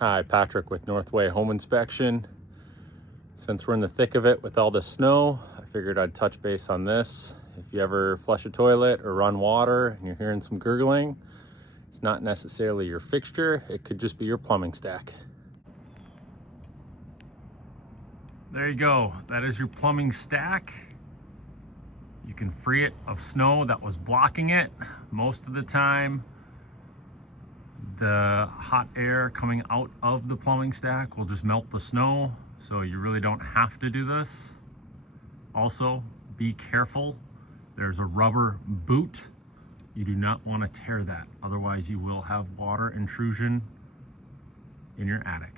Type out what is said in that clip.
Hi, Patrick with Northway Home Inspection. Since we're in the thick of it with all the snow, I figured I'd touch base on this. If you ever flush a toilet or run water and you're hearing some gurgling, it's not necessarily your fixture, it could just be your plumbing stack. There you go, that is your plumbing stack. You can free it of snow that was blocking it. Most of the time, the hot air coming out of the plumbing stack will just melt the snow, so you really don't have to do this. Also, be careful. There's a rubber boot. You do not want to tear that, otherwise you will have water intrusion in your attic.